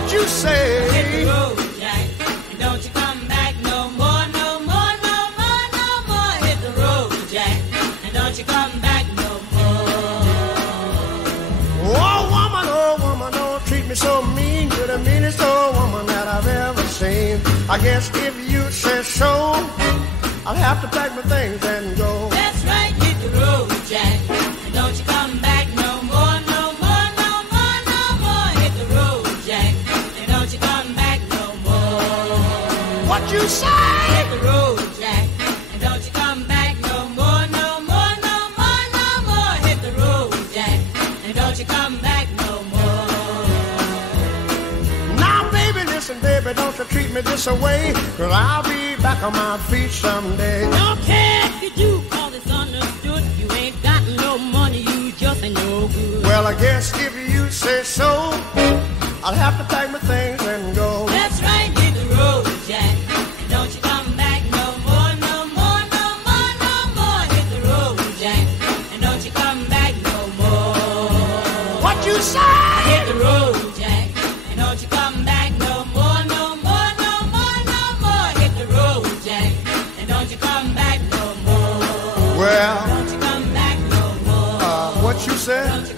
What you say? Hit the road, Jack, and don't you come back no more, no more, no more, no more. Hit the road, Jack, and don't you come back no more. Oh woman, don't treat me so mean. You're the meanest old woman that I've ever seen. I guess if you say so, I'll have to pack my things and go. That's right, hit the road, Jack, and don't you come back no more, no more, no more, no more. Hit the road, Jack, and don't you come back no more. What you say? Hit the road, Jack, and don't you come back no more, no more, no more, no more. Hit the road, Jack, and don't you come back no more. Now, baby, listen, baby, don't you treat me this way, 'cause I'll be back on my feet someday. Don't care if you do, 'cause it's understood. You ain't got no money, you just ain't no good. Well, I guess if you say so, I'll have to pack my things and go. That's right, hit the road, Jack, and don't you come back no more, no more, no more, no more. Hit the road, Jack, and don't you come back no more. What you say? Hit the road, Jack, and don't you come back no more, no more, no more, no more. Hit the road, Jack, and don't you come back no more. Well, Don't you come back no more. what you said? Don't you